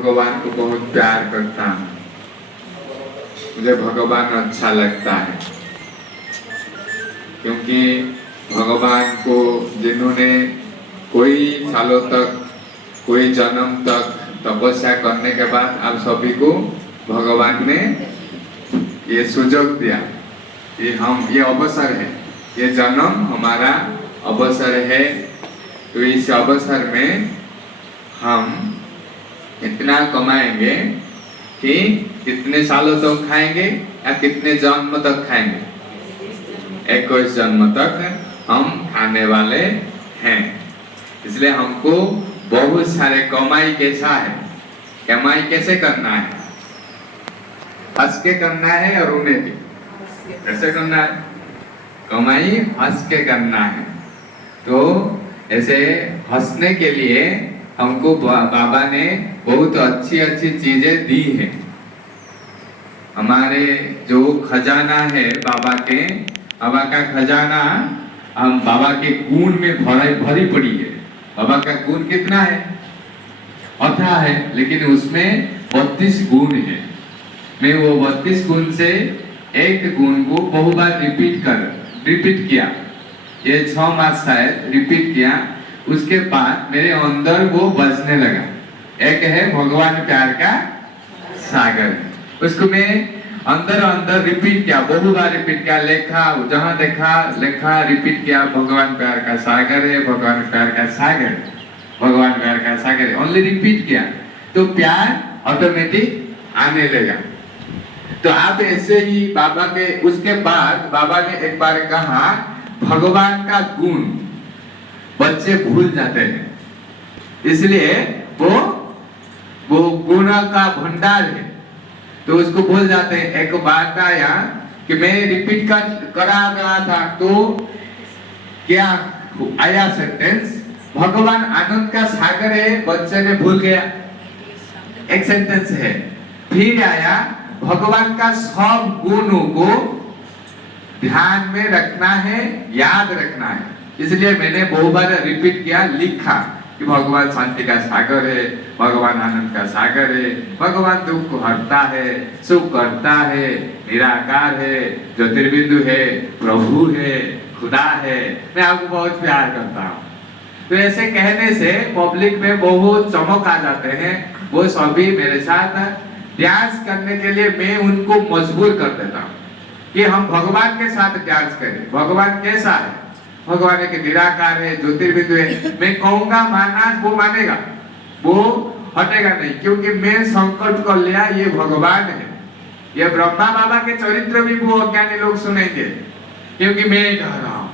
भगवान को बहुत प्यार करता हूँ, मुझे भगवान अच्छा लगता है, क्योंकि भगवान को जिन्होंने कोई सालों तक, कोई जन्म तक तपस्या करने के बाद आप सभी को भगवान ने ये सुयोग दिया, ये अवसर है, ये जन्म हमारा अवसर है। तो इस अवसर में हम इतना कमाएंगे कि कितने सालों तक खाएंगे या कितने जन्म तक खाएंगे? 21 जन्म तक हम खाने वाले हैं। इसलिए हमको बहुत सारे कमाई कैसा है, कमाई कैसे करना है? हंस के करना है और रोने के कैसे करना है? कमाई हंस के करना है। तो ऐसे हंसने के लिए हमको बाबा ने बहुत अच्छी अच्छी चीजें दी है। हमारे जो खजाना है बाबा का खजाना, हम बाबा के गुण में भरी पड़ी है। बाबा का गुण कितना है? अथाह है, लेकिन उसमें 32 गुण है। मैं वो 32 गुण से एक गुण को बहु बार रिपीट किया, ये 6 मास शायद रिपीट किया। उसके बाद मेरे अंदर वो बजने लगा। एक है भगवान प्यार का सागर, उसको मैं अंदर रिपीट किया, बहु बार रिपीट किया, लेखा जहां लेखा रिपीट किया, भगवान प्यार का सागर है, भगवान प्यार का सागर, भगवान प्यार का सागर, ओनली रिपीट किया तो प्यार ऑटोमेटिक आने लगा। तो आप ऐसे ही बाबा के, उसके बाद बाबा ने एक बार कहा भगवान का गुण बच्चे भूल जाते हैं, इसलिए वो गुण का भंडार है, तो उसको भूल जाते हैं। एक बात आया कि मैं रिपीट करा रहा था, तो क्या आया सेंटेंस, भगवान आनंद का सागर है, बच्चे ने भूल गया, एक सेंटेंस है। फिर आया भगवान का सब गुणों को ध्यान में रखना है, याद रखना है, इसलिए मैंने बहुत बार रिपीट किया, लिखा कि भगवान शांति का सागर है, भगवान आनंद का सागर है, भगवान दुख को हरता है, सुख करता है, निराकार है, ज्योतिर्बिंदु है, प्रभु है, खुदा है, मैं आपको बहुत प्यार करता हूँ। तो ऐसे कहने से पब्लिक में बहुत चमक आ जाते हैं, वो सभी मेरे साथ डांस करने के लिए मैं उनको मजबूर कर देता हूँ कि हम भगवान के साथ डांस करें। भगवान कैसा है? भगवान एक निराकार है, ज्योतिर्बिंदु है। मैं कहूंगा माना, वो मानेगा, वो हटेगा नहीं, क्योंकि मैं संकल्प कर लिया ये भगवान है। ये ब्रह्मा बाबा के चरित्र भी वो अज्ञानी लोग सुनेंगे, क्योंकि मैं कह रहा हूं,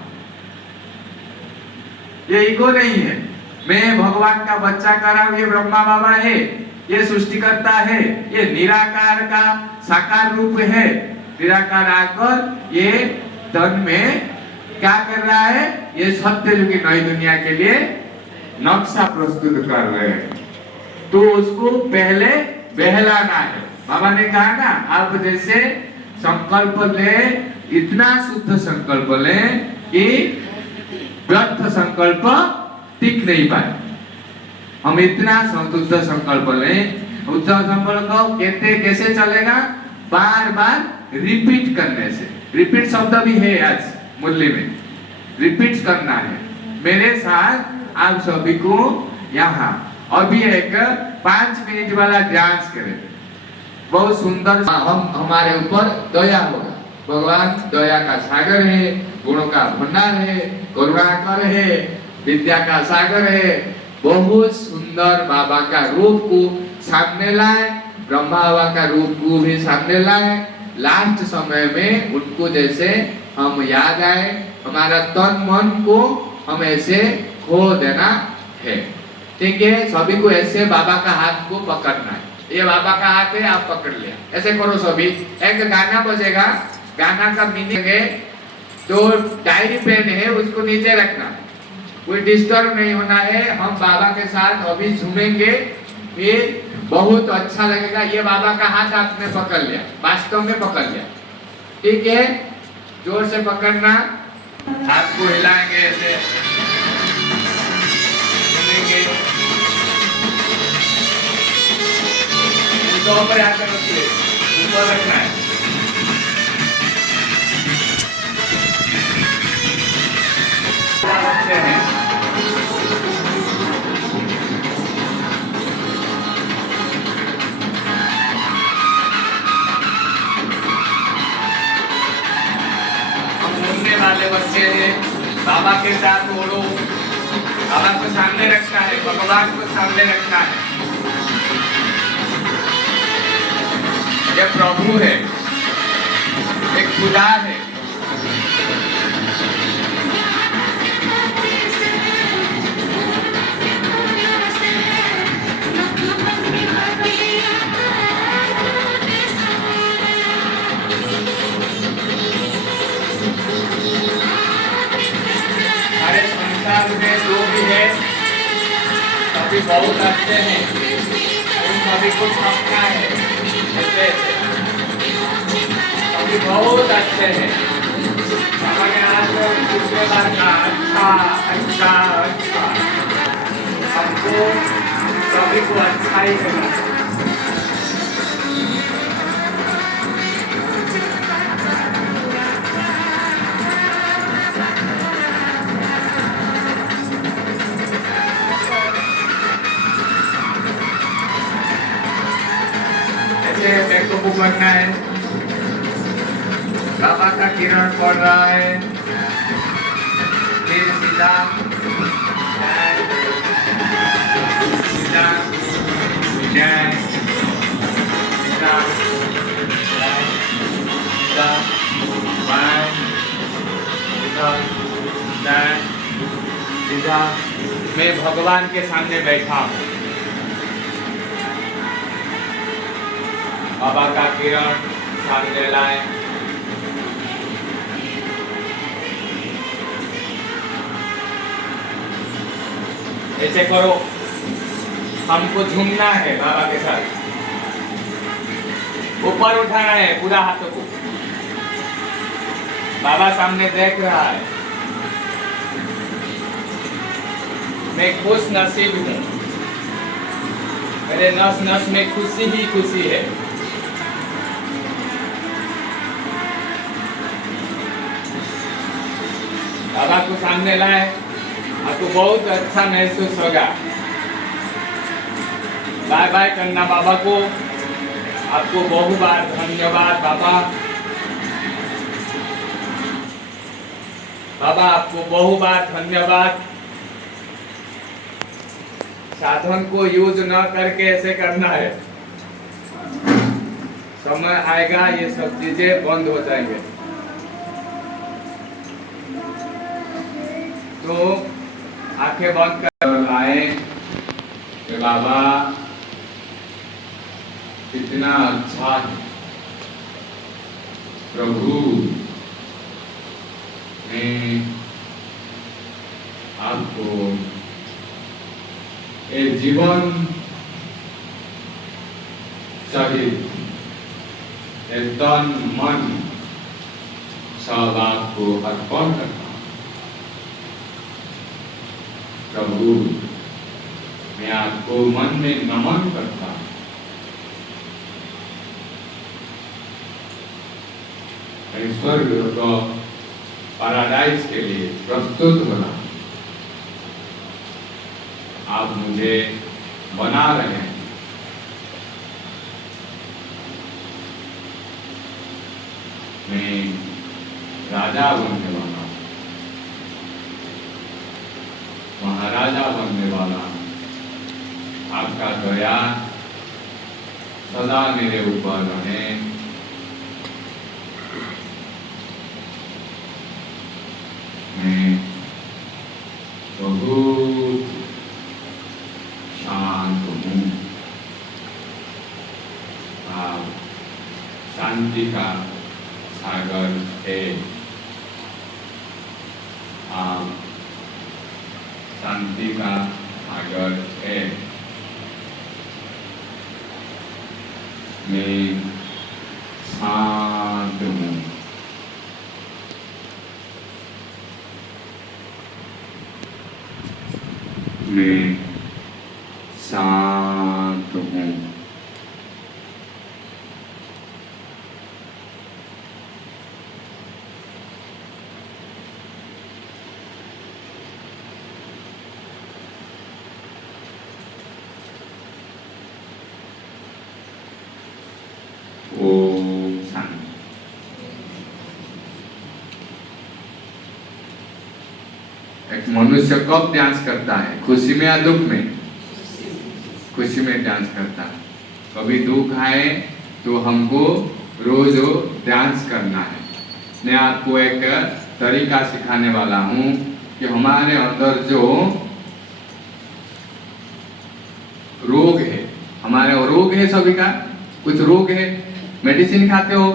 ये ईगो नहीं है। मैं भगवान का बच्चा कर रहा हूं, ये ब्रह्मा बाबा है, ये सृष्टिकर्ता है, ये निराकार का साकार रूप है। निराकार आकर ये तन में क्या कर रहा है? ये सत्ययुग की नई दुनिया के लिए नक्शा प्रस्तुत कर रहे हैं, तो उसको पहले बहलाना है। बाबा ने कहा ना, आप जैसे संकल्प ले, इतना शुद्ध संकल्प ले कि व्यर्थ संकल्प टिक नहीं पाए। हम इतना शुद्ध संकल्प लें, शुद्ध संकल्प कहते कैसे चलेगा? बार बार रिपीट करने से। रिपीट शब्द भी है आज मुरली में, रिपीट करना है। मेरे साथ आप सभी को यहाँ अभी एक 5 मिनट वाला डांस करें, बहुत सुंदर। हम हमारे ऊपर दया होगा। भगवान दया का सागर है, गुणों का भंडार है, करुणाकर है, विद्या का सागर है। बहुत सुंदर बाबा का रूप को सामने लाए, ब्रह्मा बाबा का रूप को भी सामने लाए। लास्ट समय में उनको जैसे हम याद आए, हमारा तन मन को हम ऐसे खो देना है। ठीक है, सभी को ऐसे बाबा का हाथ को पकड़ना है। ये बाबा का हाथ है, आप पकड़ लिया, ऐसे करो सभी। एक गाना बजेगा, गाना का मीनिंग है, जो डायरी पेन है उसको नीचे रखना, कोई डिस्टर्ब नहीं होना है। हम बाबा के साथ अभी झूमेंगे, फिर बहुत अच्छा लगेगा। ये बाबा का हाथ आपने पकड़ लिया, वास्तव में पकड़ लिया, ठीक है? जोर से पकड़ना, हाथ को हिलाएंगे ऐसे, हिलेंगे। तो ऊपर आकर रखिए, ऊपर रखना है। रखते हैं घूमने वाले बच्चे हैं, बाबा के साथ ओढ़ो, बाबा को सामने रखना है, भगवान को सामने रखना है। ये प्रभु है, एक खुदा है। में जो भी है सभी बहुत अच्छे हैं, सभी कुछ अपना है, सभी बहुत अच्छे हैं। हमारे आज दूसरे बार का अच्छा अच्छा अच्छा, हमको सभी को अच्छा ही करना है। बैग को पकड़ना है, बाबा का किरण पड़ रहा है, फिर सीधा सीधा जय सीधा सीधा बाएं सीधा जय सीधा। मैं भगवान के सामने बैठा हूँ, बाबा का किरण सामने लाए, ऐसे करो। हमको झूमना है बाबा के साथ, ऊपर उठाना है पूरा हाथों को, बाबा सामने देख रहा है। मैं खुश नसीब हूँ, मेरे नस नस में खुशी ही खुशी है। बाबा को सामने लाए, आपको बहुत अच्छा महसूस होगा। बाय बाय करना बाबा को, आपको बहुत बार धन्यवाद बाबा। बाबा आपको बहुत बार धन्यवाद। साधन को यूज न करके ऐसे करना है, समय आएगा ये सब चीजें बंद हो जाएंगे। तो आंखें बंद कर आए कि बाबा कितना अच्छा है प्रभु, मैं आपको ये जीवन सहित तन मन सब आपको अर्पण करता हूं। प्रभु मैं आपको मन में नमन करता हूं। स्वर्ग को पैराडाइज के लिए प्रस्तुत बना, आप मुझे बना रहे हैं। मैं राजा बनने वाला हूं, महाराजा बनने वाला हूं। आपका दया सदा मेरे ऊपर रहे। मैं बहुत शांत हूँ। आप शांति का सागर है, आप शांति का सागर है। मैं शांत हूँ। मैं शांत हूँ। ओम शांति। एक मनुष्य कब डांस करता है? खुशी में या दुख में? खुशी में डांस करता है। कभी दुख आए तो हमको रोज डांस करना है। मैं आपको एक तरीका सिखाने वाला हूँ कि हमारे अंदर जो रोग है, हमारे रोग है, सभी का कुछ रोग है, मेडिसिन खाते हो?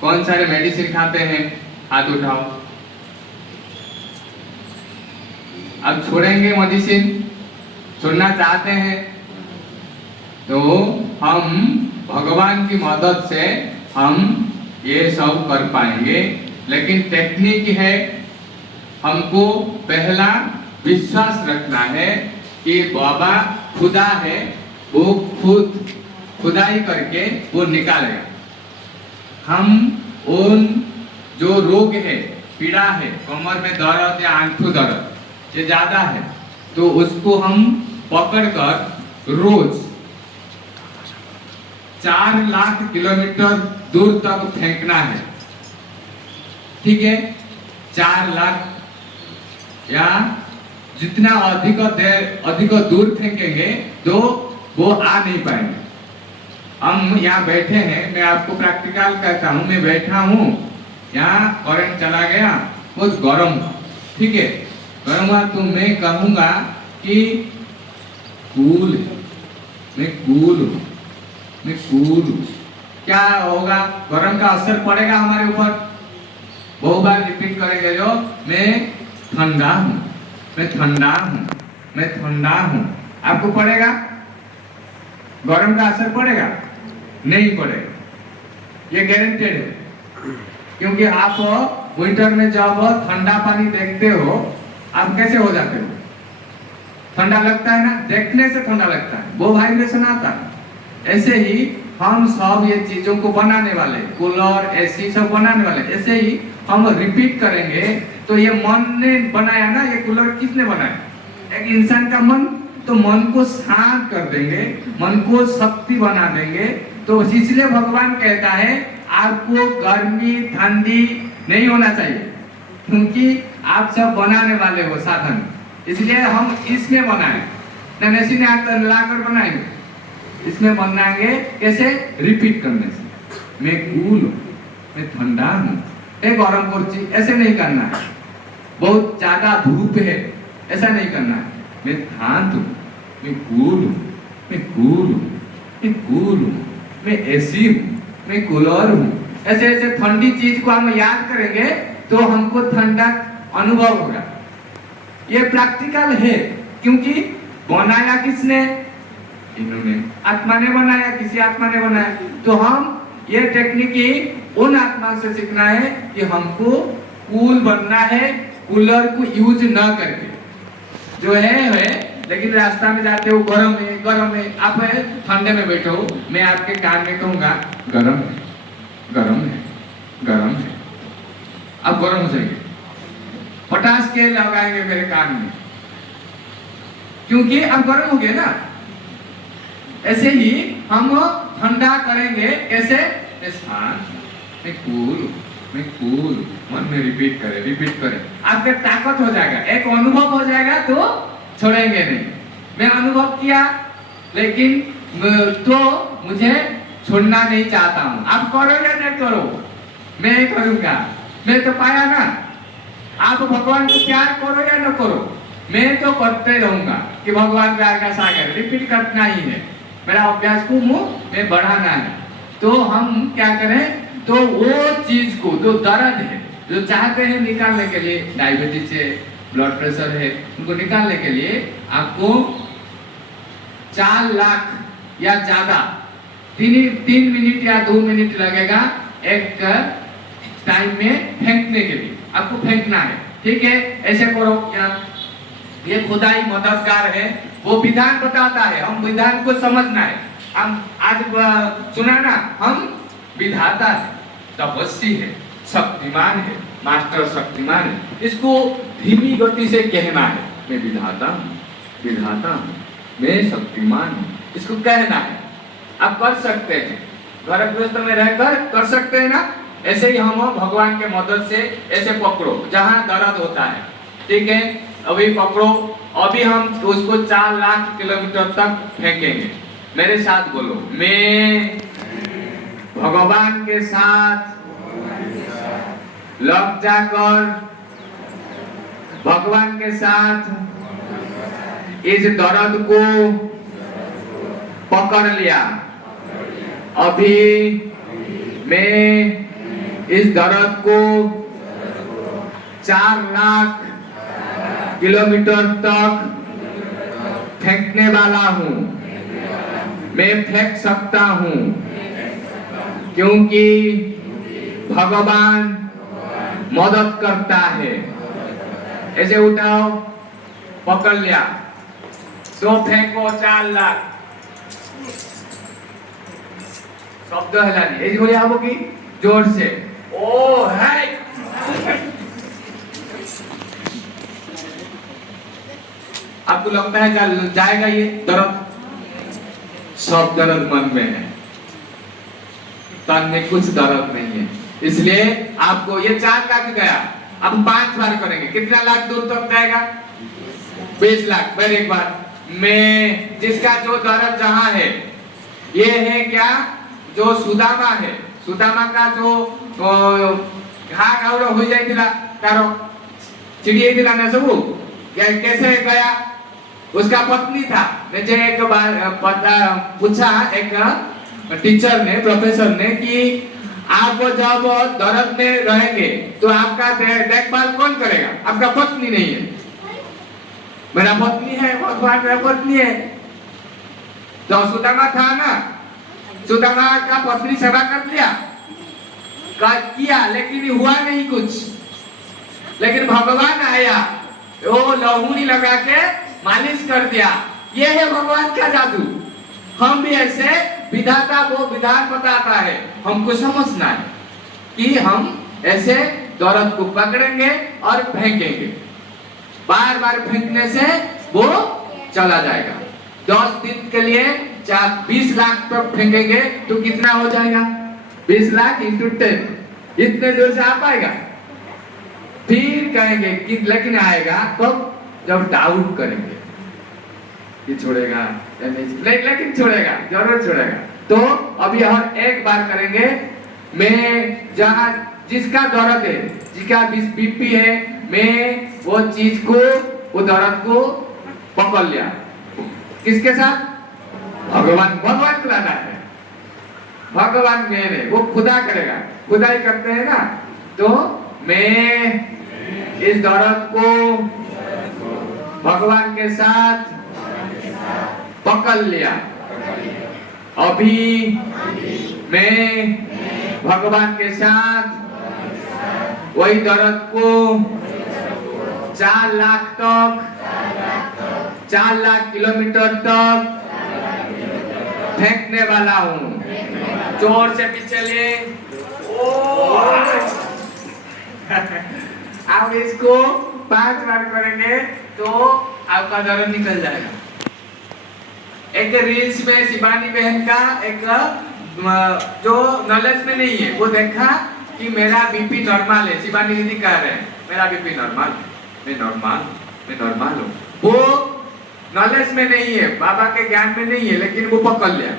कौन सारे मेडिसिन खाते हैं? हाथ उठाओ। अब छोड़ेंगे मेडिसिन? छोड़ना चाहते हैं तो हम भगवान की मदद से हम ये सब कर पाएंगे। लेकिन टेक्निक है, हमको पहला विश्वास रखना है कि बाबा खुदा है, वो खुद खुदाई करके वो निकालेगा। हम उन जो रोग है, पीड़ा है, कमर में दर्द या आंखों दर्द ये ज्यादा है, तो उसको हम पकड़कर रोज 4 लाख किलोमीटर दूर तक फेंकना है। ठीक है? 4 लाख या जितना अधिक दूर फेंकेंगे तो वो आ नहीं पाएंगे। हम यहाँ बैठे हैं, मैं आपको प्रैक्टिकल कहता हूँ, मैं बैठा हूँ, यहाँ करंट चला गया, बहुत गर्म, ठीक है, गर्म हुआ तो मैं कहूँगा कि कूल है, मैं कूल हूँ, मैं कूल हूँ। क्या होगा? गर्म का असर पड़ेगा हमारे ऊपर। बहुत बार रिपीट करेंगे जो मैं ठंडा हूँ, मैं ठंडा हूँ, मैं ठंडा हूँ। आपको पड़ेगा? गर्म का असर पड़ेगा? नहीं पड़ेगा, ये गारंटेड है। क्योंकि आप विंटर में जब ठंडा पानी देखते हो, आप कैसे हो जाते हो? ठंडा लगता है ना, देखने से ठंडा लगता है, वो वाइब्रेशन आता है। ऐसे ही हम सब ये चीजों को बनाने वाले, कूलर, एसी सब बनाने वाले, ऐसे ही हम रिपीट करेंगे। तो ये मन ने बनाया ना, ये कूलर किसने बनाया? एक इंसान का मन। तो मन को शांत कर देंगे, मन को शक्ति बना देंगे। तो इसलिए भगवान कहता है आपको गर्मी ठंडी नहीं होना चाहिए, क्योंकि आप सब बनाने वाले हो साधन। इसलिए हम इसमें बनाए, ननेसी ने आकर लाकर बनाएंगे, इसमें बनाएंगे। कैसे? रिपीट करने से। मैं कूल हूँ, मैं ठंडा हूँ, एक गरम कुर्सी, ऐसे नहीं करना है। बहुत ज्यादा धूप है, ऐसा नहीं करना है। मैं शांत हूँ, मैं कूल हूँ, मैं कूल हूँ, मैं कूल हूँ, मैं एसी हूँ, मैं कूलर हूँ। ऐसे ऐसे ठंडी चीज को हम याद करेंगे तो हमको ठंडा अनुभव होगा। ये प्रैक्टिकल है, क्योंकि बनाया किसने? इन्होंने, आत्मा ने बनाया, किसी आत्मा ने बनाया। तो हम ये टेक्निक उन आत्मा से सीखना है कि हमको कूल बनना है, कूलर को यूज ना करके। जो है, लेकिन रास्ता में जाते हो गरम है, गरम है, आप ठंडे में बैठो, मैं आपके कान में कहूंगा गरम है, गरम है, गरम है, आप गरम हो जाएंगे, पटास के लगाएंगे मेरे कान में, क्योंकि आप गरम हो गए ना। ऐसे ही हम ठंडा करेंगे। कैसे? शांत, मैं कूल, मैं कूल, मन में रिपीट करें, आपके ताकत हो जाएगा, एक अनुभव हो जाएगा, तो छोड़ेंगे नहीं। मैं अनुभव किया, लेकिन तो मुझे छोड़ना नहीं चाहता हूँ। आप करो या नहीं करो, मैं करूँगा। मैं तो पाया ना, आप भगवान को प्यार करो या न करो, मैं तो करते रहूंगा कि भगवान प्यार का सागर, रिपीट करना ही है मेरा अभ्यास को, मैं बढ़ाना है। तो हम क्या करें? तो वो चीज को, जो दर्द है, जो चाहते हैं निकालने के लिए, डायबिटीज है, ब्लड प्रेशर है, उनको निकालने के लिए आपको 4 लाख या ज्यादा 3 मिनट या 2 मिनट लगेगा एक टाइम में फेंकने के लिए। आपको फेंकना है, ठीक है? ऐसे करो। क्या ये खुदाई मददगार है, वो विधान बताता है, हम विधान को समझना है। हम आज सुना ना, हम विधाता है, तपस्वी है, शक्तिमान है, मास्टर शक्तिमान है। इसको धीमी गति से कहना है, मैं विधाता हूँ, विधाता हूँ, मैं शक्तिमान हूँ, इसको कहना है। आप कर सकते हैं, घर गृहस्थ में रहकर कर सकते हैं ना। ऐसे ही हम भगवान के मदद से ऐसे पकड़ो जहां दर्द होता है, ठीक है, अभी पकड़ो। अभी हम उसको 4 लाख किलोमीटर तक फेंकेंगे। मेरे साथ बोलो, मैं भगवान के साथ लग जाकर भगवान के साथ इस दर्द को पकड़ लिया। अभी मैं इस दर्द को 4 लाख किलोमीटर तक फेंकने वाला हूं। मैं फेंक सकता हूं क्योंकि भगवान मदद करता है। ऐसे उठाओ, पकड़ लिया, तो फेंको 4 लाख। शब्द हिलानी, ऐसी बोली होगी जोर से, ओ है। आपको लगता है जाएगा ये दर्द? सब दर्द मन में है, तन में कुछ दर्द नहीं है। इसलिए आपको ये 4 लाख गया, अब 5 बार करेंगे, कितना लाख दूर तक जाएगा? 20 लाख। फिर एक बार, मैं जिसका जो दर्द जहां है, ये है क्या, जो सुदामा है, सुदामा का जो घा घावड़ हो जाइथिला तारो चिड़िए दिला ना सब कैसे गया? उसका पत्नी था। मुझे एक बार पूछा एक टीचर ने, प्रोफेसर ने, कि आप जब दर्द में रहेंगे तो आपका देखभाल कौन करेगा? आपका पत्नी नहीं है। मेरा पत्नी है, भगवान मेरा पत्नी है। तो सुदामा था ना, सुदामा का पत्नी सेवा कर लिया, किया, लेकिन हुआ नहीं कुछ। लेकिन भगवान आया, वो लहूनी लगा के मालिश कर दिया। ये है भगवान का जादू। हम भी ऐसे, विधाता वो विधान बताता है, हमको समझना है कि हम ऐसे दर्द को पकड़ेंगे और फेंकेंगे। बार बार फेंकने से वो चला जाएगा। 10 दिन के लिए 20 लाख तक फेंकेंगे तो कितना हो जाएगा? 20 लाख इंटू 10, इतने दूर से आ पाएगा? फिर कहेंगे कि लेकिन आएगा तो जब डाउट करेंगे कि छोड़ेगा या नहीं, लेकिन छोड़ेगा, जरूर छोड़ेगा। तो अभी हम एक बार करेंगे। मैं जहां जिसका दर्द है, जिसका बीपी है, मैं वो चीज को, वो दर्द को पकड़ लिया। किसके साथ? भगवान। भगवान को लाना है, भगवान मेन है, वो खुदा करेगा। खुदाई करते हैं ना, तो मैं इस दर्द को भगवान के साथ पकड़ लिया। अभी मैं भगवान के साथ वही दर्द को 4 लाख तक, 4 लाख किलोमीटर तक फेंकने वाला हूं। जोर से पीछे ले। आप इसको 5 बार करेंगे तो आपका दर्द निकल जाएगा। एक रील्स में शिवानी बहन का एक जो नॉलेज में नहीं है, वो देखा कि मेरा बीपी नॉर्मल है। शिवानी दीदी कह रहे हैं मेरा बीपी नॉर्मल, मैं नॉर्मल हूँ। वो नॉलेज में नहीं है, बाबा के ज्ञान में नहीं है, लेकिन वो पकड़ लिया।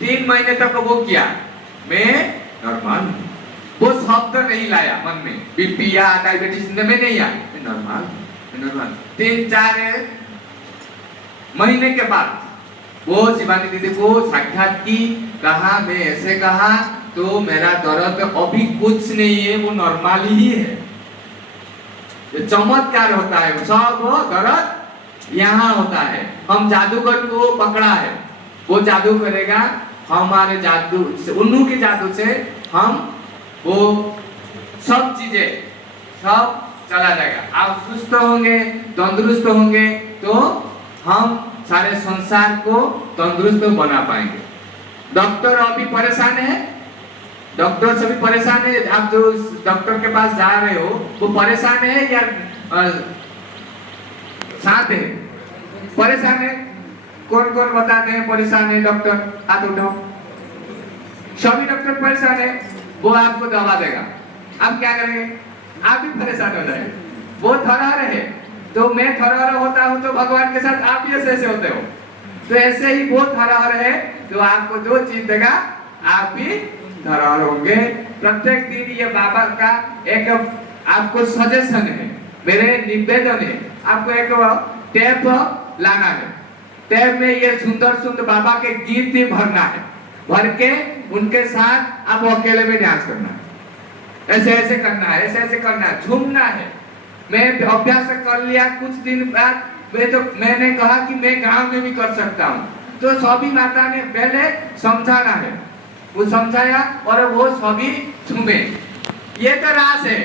3 महीने तक वो किया, मैं नॉर्मल हूँ। वो शब्द नहीं लाया मन में, बीपी या डायबिटीज में नहीं आया, मैं नॉर्मल। 3-4 महीने के बाद वो शिवानी दीदी को साक्षात की, कहा मैं ऐसे कहा तो मेरा दर्द अभी कुछ नहीं है, वो नॉर्मल ही है। ये चमत्कार होता है, सब दर्द यहाँ होता है। हम जादूगर को पकड़ा है, वो जादू करेगा, हमारे जादू से, उन्नू के जादू से हम वो सब चीजें सब चला जाएगा। आप सुस्त होंगे, तंदुरुस्त होंगे, तो हम सारे संसार को तंदुरुस्त बना पाएंगे। डॉक्टर अभी परेशान है, डॉक्टर सभी परेशान है। आप जो डॉक्टर के पास जा रहे हो वो परेशान है या साथ है? परेशान है। कौन कौन बताते हैं परेशान है? डॉक्टर हाथ उठाओ। सभी डॉक्टर परेशान है, वो आपको दवा देगा, आप क्या करेंगे? आप भी परेशान हो जाएंगे। वो थरहर है तो मैं थरहर होता हूँ तो भगवान के साथ आप भी ऐसे होते हो, तो ऐसे ही वो थरहर है तो आपको जो चीज देगा आप भी थरहर होंगे। प्रत्येक दिन ये बाबा का एक आपको सजेशन है, मेरे निवेदन है, आपको एक टैप लाना है, टैप में ये सुंदर सुंदर बाबा के गीत भी भरना है, भर के उनके साथ आप अकेले में डांस करना है, ऐसे ऐसे करना है, ऐसे ऐसे करना है, झूमना है। मैं अभ्यास कर लिया, कुछ दिन बाद मैंने कहा कि मैं गांव में भी कर सकता हूँ, तो सभी माता ने पहले समझाना है, वो समझाया और वो सभी झूमे। ये तो रास है,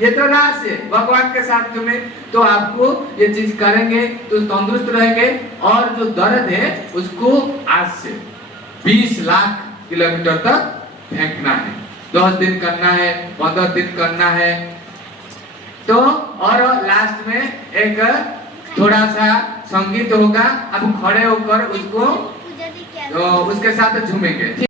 ये तो रास है, भगवान के साथ झूमे तो आपको ये चीज करेंगे तो तंदुरुस्त रहेंगे। और जो दर्द है उसको आज से 20 लाख किलोमीटर तक फेंकना है, 10 दिन करना है, 15 दिन करना है। तो और लास्ट में एक थोड़ा सा संगीत होगा, आप खड़े होकर उसको उसके साथ झूमेंगे।